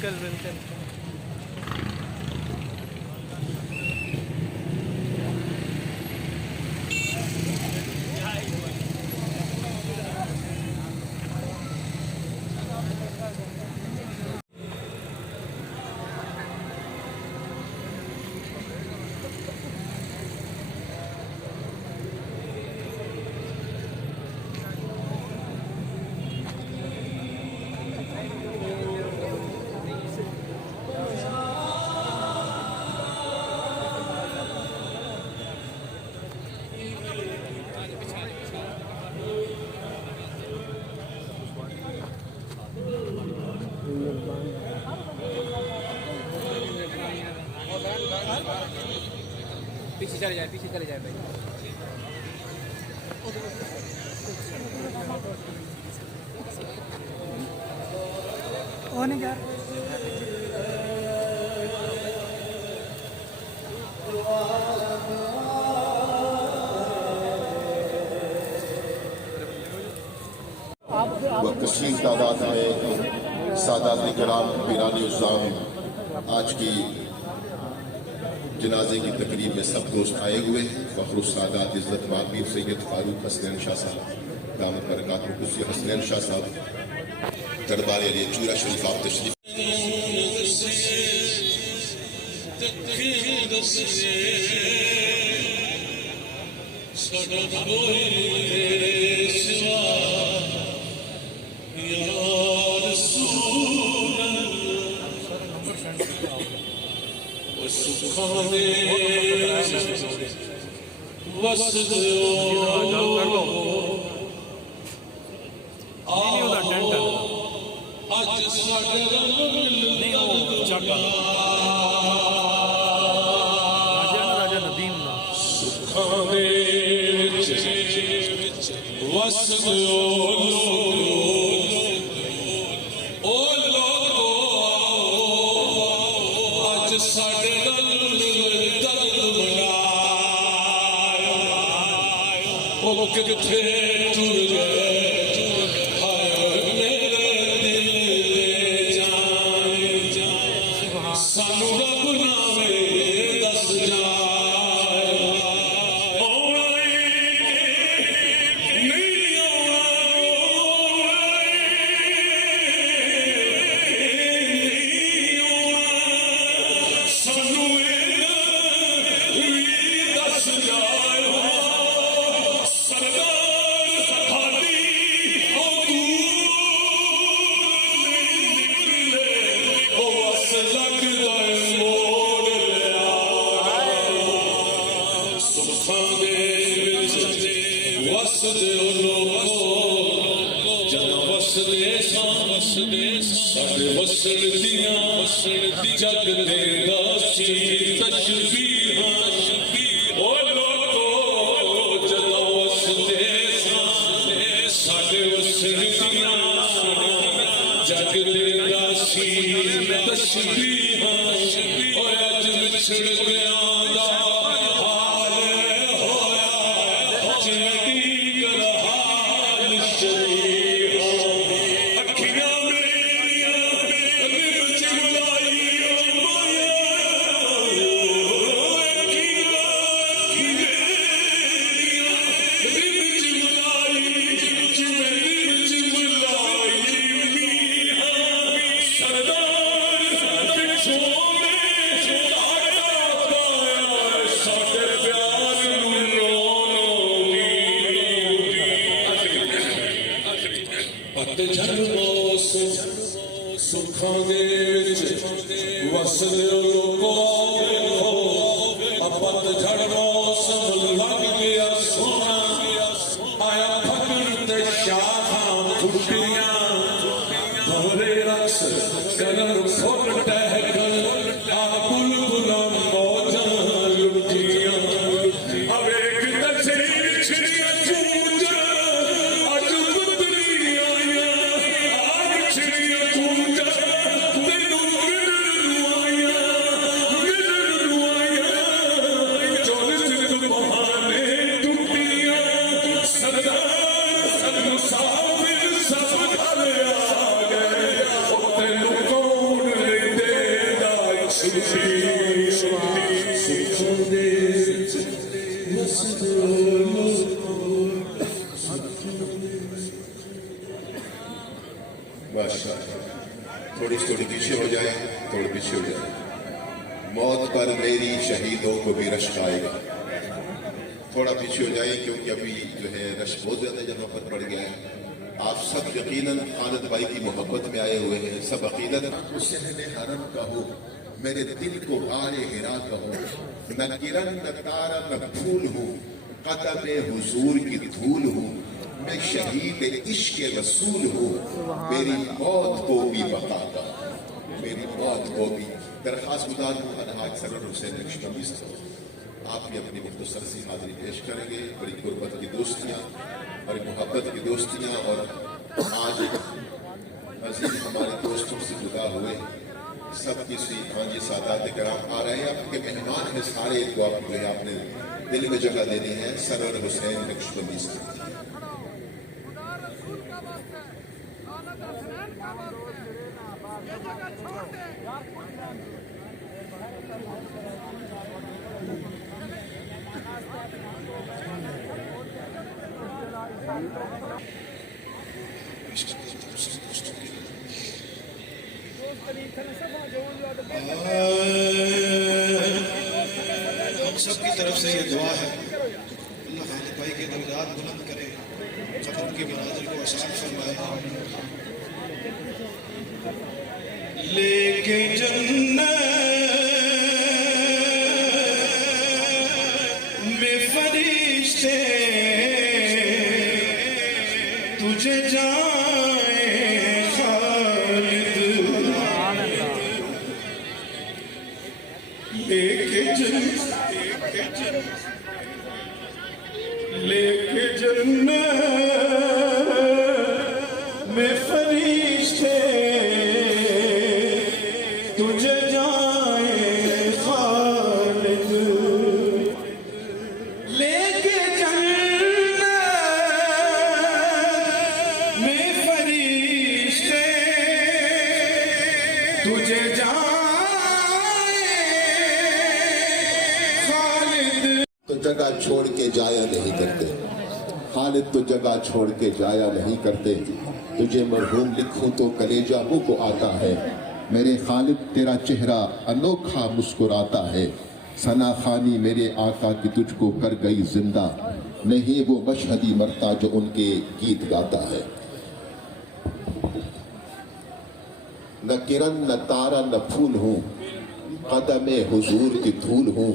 بالکل پیچھے چلے جائے بھائی کثیر تعداد میں سادات کرام پیرانی عزام آج کی جنازے کی تقریب میں سب دوست آئے ہوئے فخر السادات عزت مآب پیر سید فاروق حسنین شاہ صاحب دامت برکاتہ القدس حسنین شاہ صاحب دربار علی چورا شریف آپ تشریف مسافر سب گھر آ گئے، تینوں کون माशाअल्लाह, थोड़ी थोड़ी पीछे हो जाए, थोड़ी पीछे हो जाए। मौत पर मेरी शहीदों को भी रश्क आएगा। थोड़ा पीछे हो जाए क्योंकि अभी जो है रश्क बहुत ज्यादा यहाँ पर पड़ गया है। आप सब यकीनन खालिद भाई की मोहब्बत में आए हुए हैं, सब अकीदत हुसैन हरम कहो, मेरे दिल को आरे हिरा कहो, न किरण न तारा न फूल हूँ, कदम हुजूर की धूल हूँ, मैं शहीद इश्क रसूल हूँ, मेरी मौत को भी बताता, मेरी मौत को भी। दरखास्त गुजार हूँ अलहाज सरवर हुसैन नक्शबंदी से, आप भी अपनी मुख्तसर सी हाजिरी पेश करेंगे। बड़ी गुर्बत की दोस्तियाँ, बड़ी मोहब्बत की दोस्तियाँ, और आज अजीज हमारे दोस्तों से जुदा हुए सब किसी खांजे सादात कराम आ रहे हैं, आपके मेहमान हैं सारे, को आप जो है आपने दिल में जगह देनी है। सरवर हुसैन नक्शबंदी से हम सब की तरफ से ये दुआ है, अल्लाह खालिद भाई के दर्जात बुलंद करे, कब्र की मनाजिल को आसान फरमाए। लेके जन्नत में फरिश्ते तुझे जाए खालिद, लेके जन्नत में फरिश्ते तुझे जाए खालिद, लेके जन्नत में फरिश्ते तुझे तो जगह छोड़ के जाया नहीं करते, खालिद तो जगह छोड़ के जाया नहीं करते, तुझे मरहूम लिखूं तो कलेजा मुँह को आता है, मेरे खालिद तेरा चेहरा अनोखा मुस्कुराता है, सना खानी मेरे आका की तुझको कर गई जिंदा, नहीं वो मशहदी मरता जो उनके गीत गाता है। न किरण न तारा न फूल हूँ, कदम हुजूर की धूल हूँ,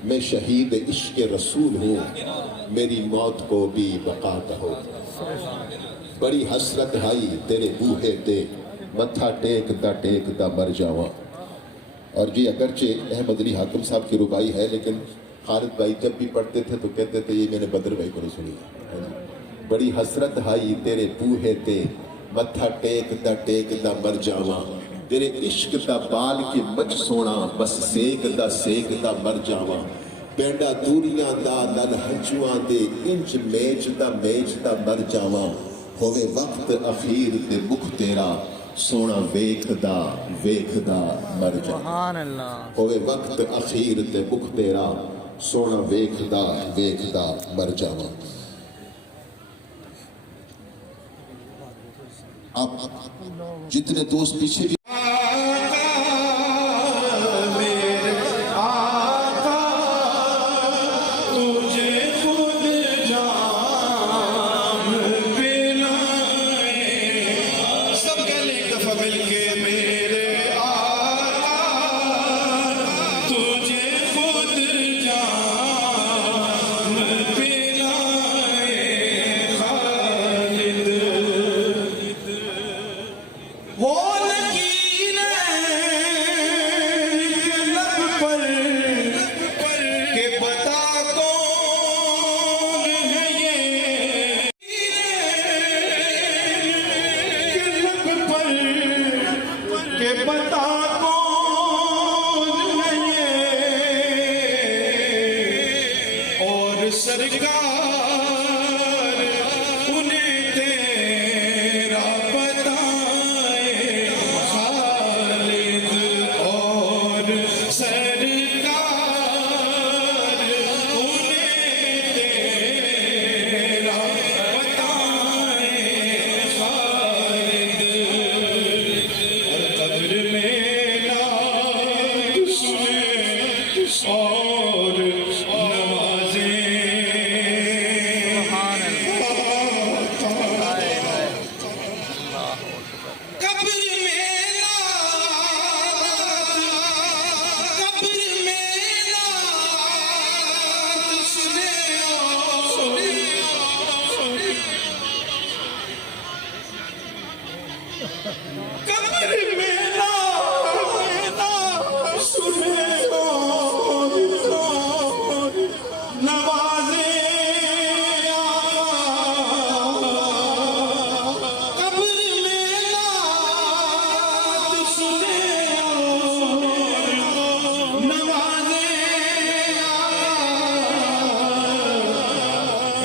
मैं शहीद इश्क रसूल हूँ, मेरी मौत को भी बका कहो। बड़ी हसरत हाई तेरे बूहे ते, मत्था टेकदा मर जावा। और ये अगरचे अहमद अली हाकिम साहब की रुबाई है, लेकिन खालिद भाई जब भी पढ़ते थे तो कहते थे ये मैंने बदर भाई को सुनी है। बड़ी हसरत हाई तेरे बूहे ते, मत्था टेकदा मर जावा, तेरे इश्क दा बाल के मच सोना, बस सेकदा मर जावा, पेंडा दूरियां दा लल हंजुआं दे, इंच मेचदा मर जावा, होवे वक्त अखीर ते मुख तेरा, सोना वेखदा मर जावा। होवे वक्त अखीर ते मुख तेरा, सोना वेखदा मर जावा। आप जितने दोस्त पीछे भी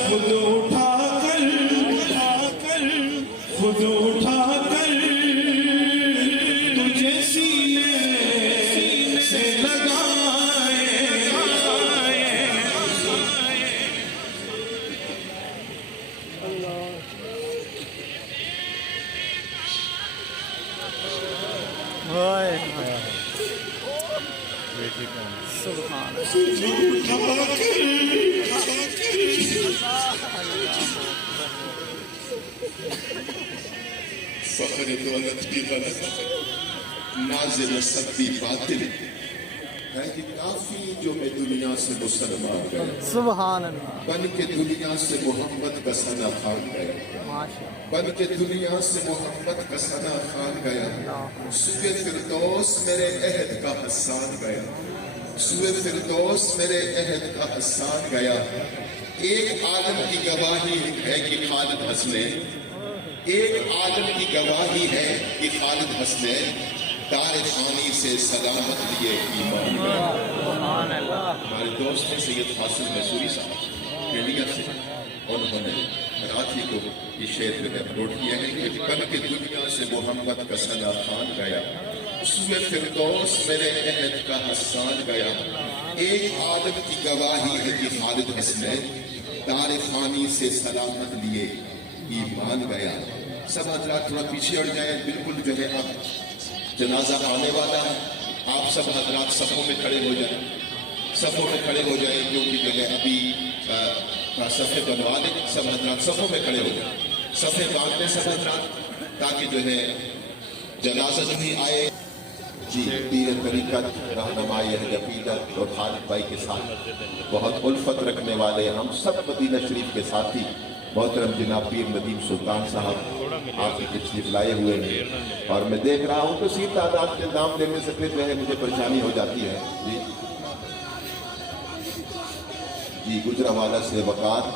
خود اٹھا کر خود اٹھا کر تجھے سینے سے لگائے سبحان فخر دولت بھی غلط ناز نسب بھی باطل ہے کہ کافی جو میں دنیا سے مسلمان گیا سبحان اللہ بن کے دنیا سے محمد کا ثنا خان گیا بن کے دنیا سے محمد کا ثنا خان گیا سوئے فردوس میرے عہد کا حسان گیا سوئے فردوس میرے عہد کا حسان گیا ایک عالم کی گواہی ہے کہ خالد حسنین ایک عالم کی گواہی ہے کہ خالد حسنین دار فانی سے سلامت لیے ایمان ہمارے دوست ہیں سید حاصل مسوری صاحب انڈیا سے انہوں نے رات ہی کو یہ شعر جو ہے اپلوڈ کیا ہے کہ بن کے دنیا سے محمد کا ثنا خان گیا سوئے فردوس میرے عہد کا حسان گیا ایک عالم کی گواہی ہے کہ خالد حسنین دار فانی سے سلامت لیے ایمان گیا سب حضرات تھوڑا پیچھے ہٹ جائیں بالکل جو ہے اب جنازہ آنے والا ہے آپ سب حضرات صفوں میں کھڑے ہو جائیں صفوں میں کھڑے ہو جائیں کیونکہ جو ہے ابھی صفے بنوا لیں سب حضرات صفوں میں کھڑے ہو جائیں صفے باندھ لیں سب حضرات تاکہ جو ہے جنازہ جو ہی آئے جی پیر طریقت رہنمائی اہل عقیدت اور خالد بھائی کے ساتھ بہت الفت رکھنے والے ہم سب مدینہ شریف کے ساتھی محترم جناب پیر ندیم سلطان صاحب آپ کی تشریف لائے ہوئے ہیں اور میں دیکھ رہا ہوں کثیر تعداد کے نام لینے سے پھر جو ہے مجھے پریشانی ہو جاتی ہے جی گجرانوالہ سے وقار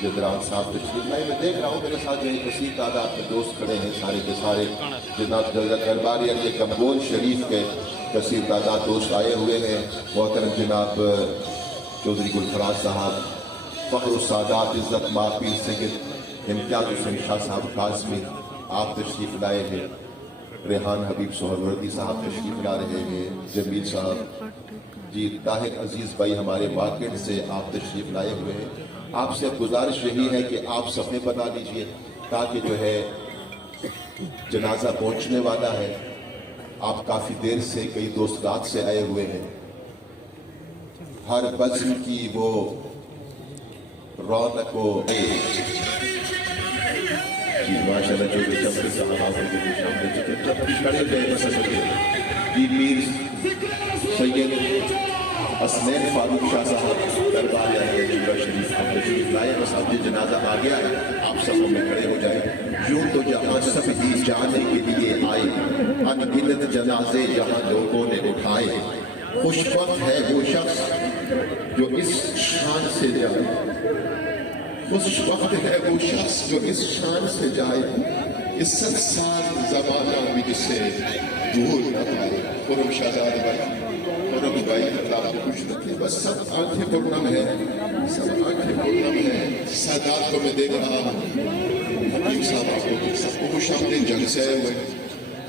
جدران صاحب تشریف لائے میں دیکھ رہا ہوں میرے ساتھ جو ہے کثیر تعداد میں دوست کھڑے ہیں سارے کے سارے جناب درباری علی کمبول شریف کے کثیر تعداد دوست آئے ہوئے ہیں محترم جناب چودھری گلفراز صاحب فخر السادات عزت ماں پیر سید امتیاز حسین شاہ صاحب قاسمی آپ تشریف لائے ہیں ریحان حبیب سہروردی صاحب تشریف لا رہے ہیں جمیل صاحب جی طاہر عزیز بھائی ہمارے مارکیٹ سے آپ تشریف لائے ہوئے ہیں آپ سے گزارش یہی ہے کہ آپ صفحے بنا لیجئے تاکہ جو ہے جنازہ پہنچنے والا ہے آپ کافی دیر سے کئی دوست رات سے آئے ہوئے ہیں ہر بزم کی وہ رونق و جی ماشاءاللہ جو بھی چمکے صاحب آپ کو بھی شامل چکے کھڑے گئے بس سکے جی پیر سید حسنین فاروق شاہ صاحب دربار علیہ شریف آپ تشریف لائے بس اب یہ جنازہ آ گیا ہے آپ سبوں میں کھڑے ہو جائیں یوں تو جہاں سب ہی جانے کے لیے آئے ان گنت جنازے جہاں لوگوں نے اٹھائے خوش وقت ہے وہ شخص جو اس شان سے جائے خوش وقت ہے وہ شخص جو اس شان سے جائے اس 100 سال زمانہ بھی جسے دور نہ پائے خرم شہزاد بھائی خرم بھائی اللہ کو خوش رکھے بس سب آنکھیں پرنم ہے سب آنکھیں پرنم ہے سادات کو میں دیکھ رہا ہوں حکیم صاحب کو سب کو خوش آمدید جنگ سے آئے ہوئے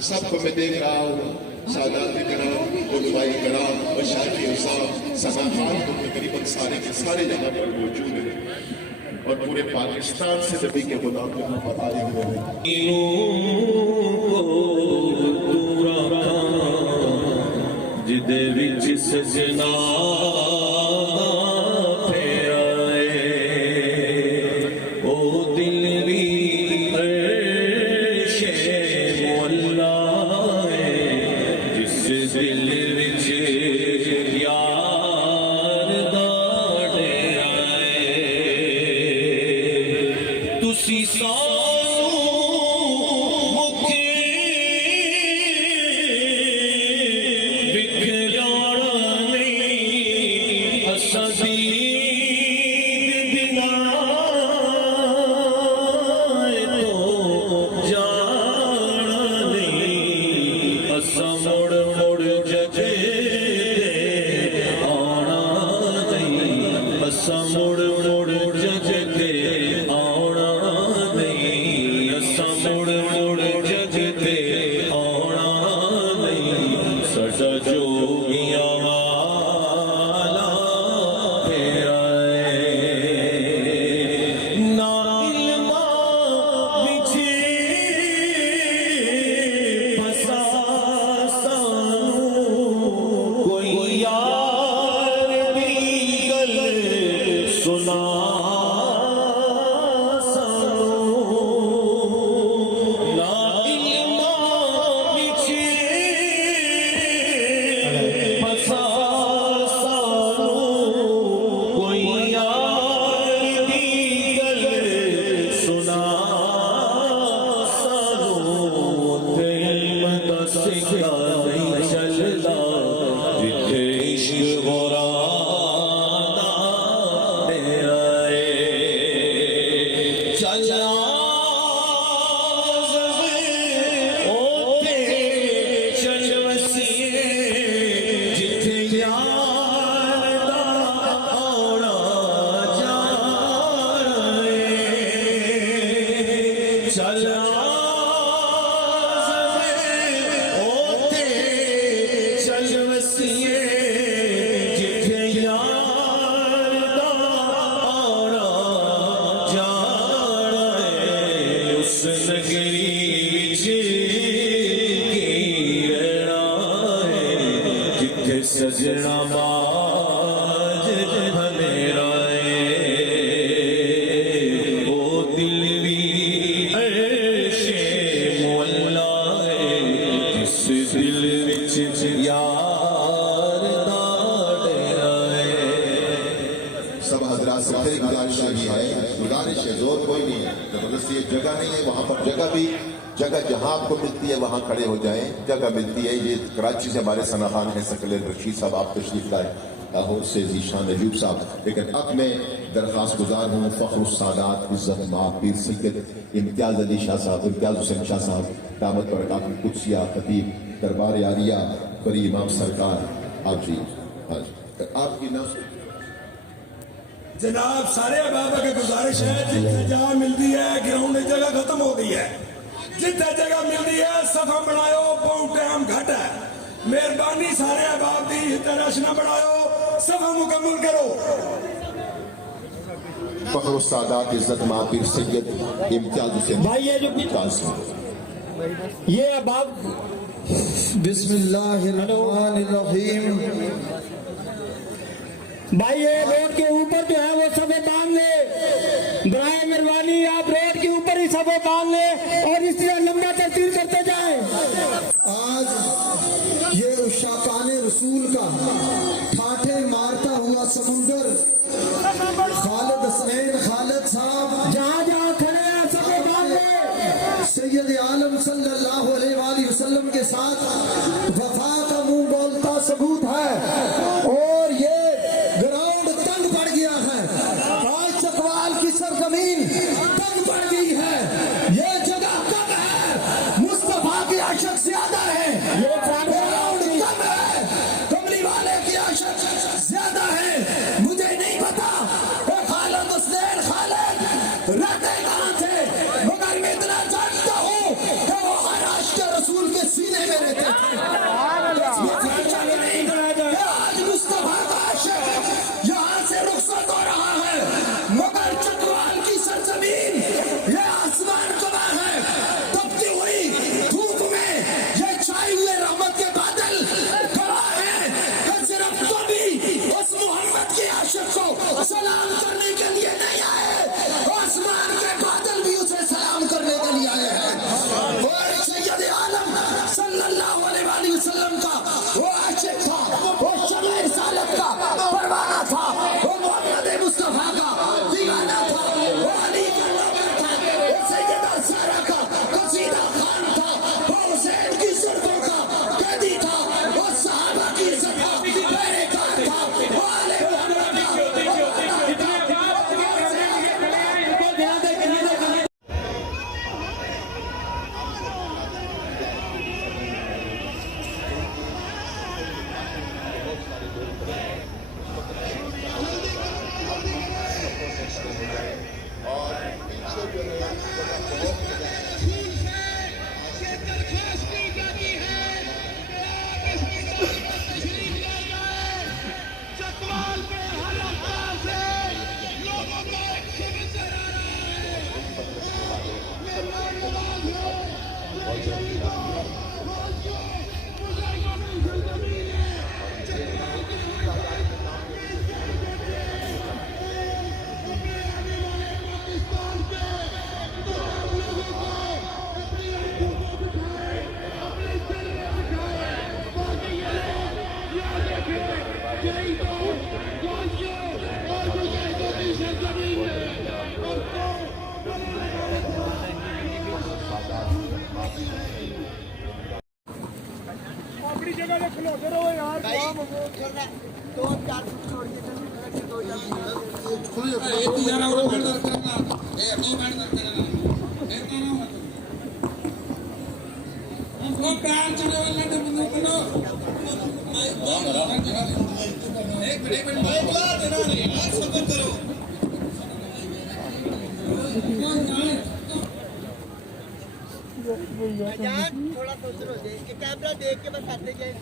سب کو میں دیکھ رہا ہوں سادات کرام علماء کرام مشایخ اعظام ثنا خان کو تقریباً سارے کے سارے جگہ پر موجود ہیں اور پورے پاکستان سے نبی کے غلام یہاں پر آئے ہوئے ہیں جدے وچ سجنا مڑ جج सुना सजना बाज भनेरा ओ दिल भी अर्शे मौला जिस दिल विच यार दा डेरा सब हजरात से फिर गुजारिश यही है, गुजारिश है, जोर कोई नहीं है, जबरदस्ती एक जगह नहीं है, वहाँ पर जगह भी जगह जहाँ आपको मिलती है वहाँ खड़े हो जाएं, जगह मिलती है। ये कराची से हमारे सना खान है, सकलेन रशीद साहब आप तशरीफ लाए, लाहौर से जीशान अयूब साहब। लेकिन अब मैं दरख्वास्त गुजार हूँ फ़ख्रुस सादात इज़्ज़त माँ पीर सैयद इम्तियाज़ अली शाह साहब, इम्तियाज़ हुसैन शाह साहब, दामत बरकातुल कुद्सिया खतीब दरबार आलिया बरी इमाम सरकार, आप जी हाँ जी आपकी नाम जनाब सारे अहबाब की गुजारिश है, जितने जगह मिलती है ग्राउंड जगह खत्म हो गई है, जितने जगह मिलती है सफा बनायो, बहुत टाइम घट है, मेहरबानी सारे अहबाब की रश न बनायो, सफा मुकम्मल करो। फ़ख्रुस सादात इज़्ज़त माँ पीर सैयद इम्तियाज़ हुसैन भाई ये जो ये अहबाब बिस्मिल्लाहिर्रहमानिर्रहीम भाई ये रोड के ऊपर जो है वो सफे बांध ले, बराए मेहरबानी आप रोड के ऊपर ही सफे बांध ले और इस तरह लंबा तरतीब करते जाएं। आज ये उशाकाने रसूल का ठाठे मारता हुआ समुंदर खालिद हसनैन खालिद साहब जहाँ जहाँ खड़े हैं सफे बांध ले। सैयद आलम सल्लल्लाहु अलैहि वसल्लम के साथ वफा का मुंह बोलता सबूत है और ये ग्राउंड तंग पड़ गया है। आज चकवाल की सरजमीन तंग पड़ गई है, ये जगह कम है, मुस्तफा की आशक ज्यादा है, ये ग्राउंड कम है, कमली वाले की आशक ज्यादा है। मुझे नहीं पता खालिद हसनैन खालिद थोड़ा सोच लो कैमरा देख के बस आते जाए।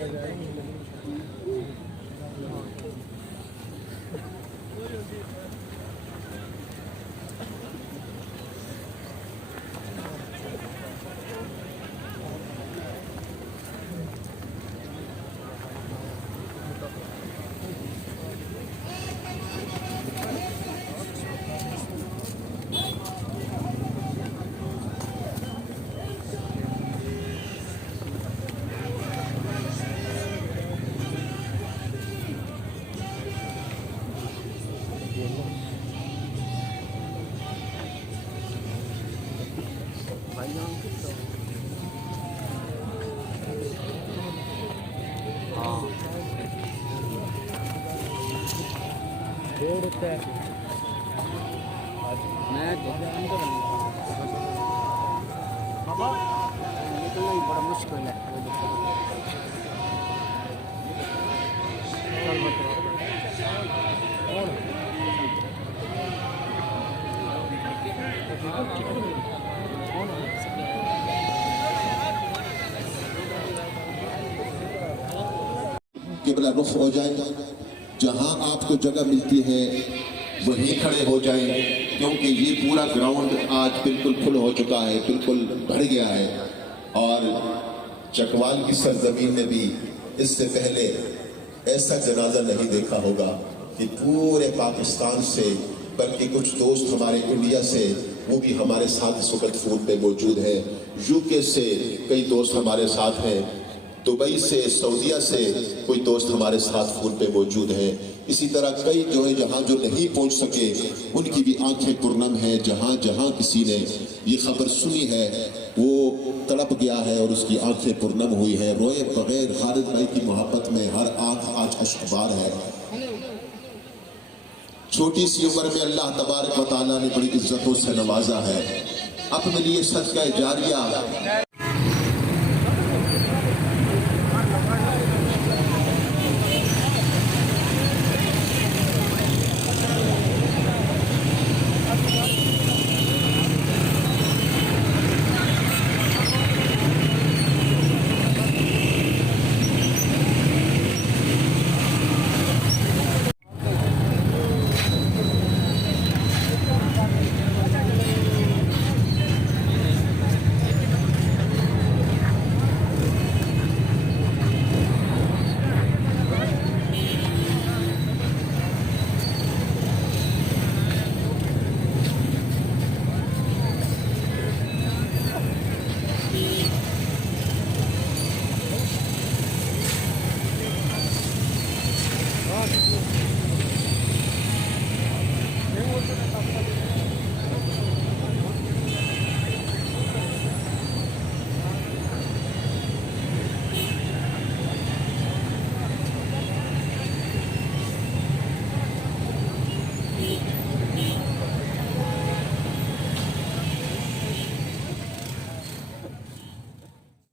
निकलना ही बड़ा मुश्किल है। किबला रुख हो जाए, जहां आपको जगह मिलती है वहीं खड़े हो जाएं, क्योंकि ये पूरा ग्राउंड आज बिल्कुल फुल हो चुका है, बिल्कुल भर गया है। और चकवाल की सरजमीन ने भी इससे पहले ऐसा जनाजा नहीं देखा होगा कि पूरे पाकिस्तान से, बल्कि कुछ दोस्त हमारे इंडिया से वो भी हमारे साथ इस वक्त फोन पे मौजूद है। यूके से कई दोस्त हमारे साथ हैं, दुबई से, सऊदीया से कोई दोस्त हमारे साथ फोन पे मौजूद है। इसी तरह कई जो है जहां जो नहीं पहुंच सके उनकी भी आंखें पुरनम है। जहां जहां किसी ने ये खबर सुनी है वो तड़प गया है और उसकी आंखें पुरनम हुई है। रोए बगैर खालिद भाई की मोहब्बत में हर आंख आज अश्कबार है। छोटी सी उम्र में अल्लाह तबारक व तआला ने बड़ी इज्जतों से नवाजा है। अपने लिए सदका जारिया